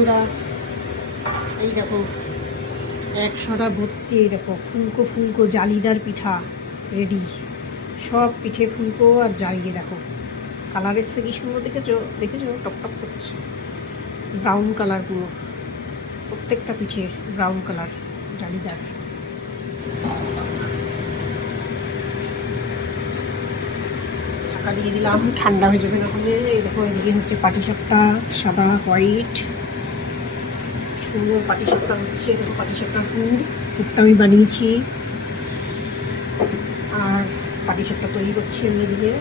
বন্ধুরা, এই দেখো একশোটা ভর্তি, এই দেখো ফুলকো ফুলকো জালিদার পিঠা রেডি। সব পিঠে ফুলকো আর জ্বালিয়ে দেখো কালার এসছে কি সুন্দর, দেখেছো দেখেছো টকটক করছে, ব্রাউন কালার পুরো, প্রত্যেকটা পিঠে ব্রাউন কালার জালিদার। ঢাকা দিয়ে দিলাম, ঠান্ডা হয়ে যাবে না হলে। এই দেখো এদিকে হচ্ছে পাটিসাপটা, সাদা হোয়াইট সুন্দর পাটিসাপটা হচ্ছে। দেখো পাটিসাপটার পুরটা আমি বানিয়েছি, আর পাটিসাপটা তৈরি করছি আমি এদিকে।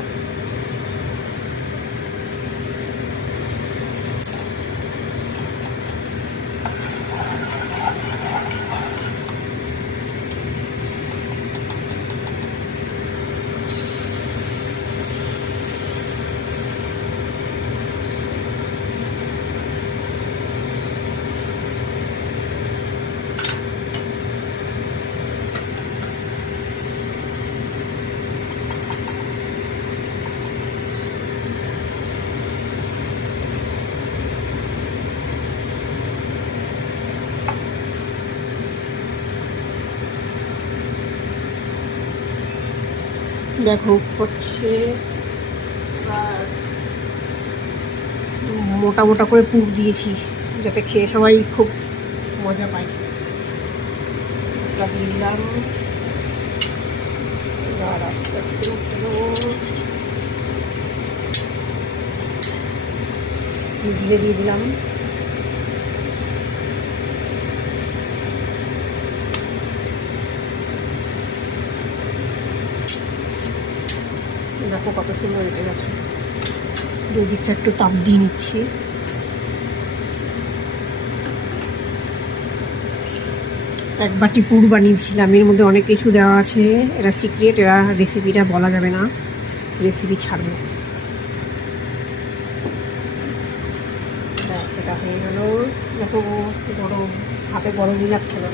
দেখো হচ্ছে আর মোটা মোটা করে পুর দিয়েছি যাতে খেয়ে সবাই খুব মজা পায়। দিয়ে দিলাম, আর আস্তে আস্তে উঠে দেবো, দিয়ে দিলাম। দেখো কত সুন্দর উঠে গেছে। দুই দিকটা একটু তাপ দিয়ে নিচ্ছি। এক বাটি পুর বানিয়েছিলাম, এর মধ্যে অনেক কিছু দেওয়া আছে, এরা সিক্রেট, এরা রেসিপিটা বলা যাবে না, রেসিপি ছাড়বে। সেটা হয়ে গেল। দেখো গরম, হাতে গরমই লাগছে না।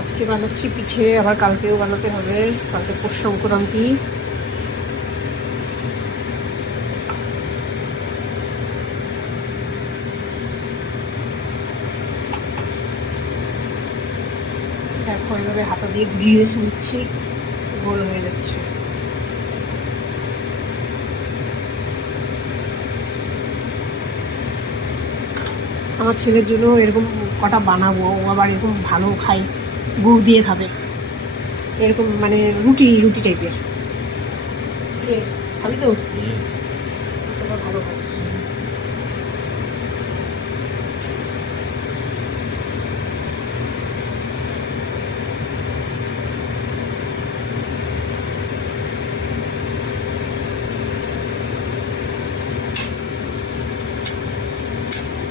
আজকে বানাচ্ছি পিঠে, আবার কালকেও বানাতে হবে, কালকে পৌষ সংক্রান্তি। দেখো এইভাবে হাতা দিয়ে ঘুরিয়ে নিচ্ছি, গোল হয়ে যাচ্ছে। আমার ছেলের জন্য এরকম কটা বানাবো, ও আবার এরকম ভালো খাই, গুড় দিয়ে খাবে, এরকম মানে রুটি রুটি টাইপের। খাবি তো? তোমার ভালো খাস।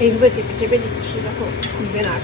এইভাবে চেপে চেপে দিচ্ছি, দেখো খুলবে না।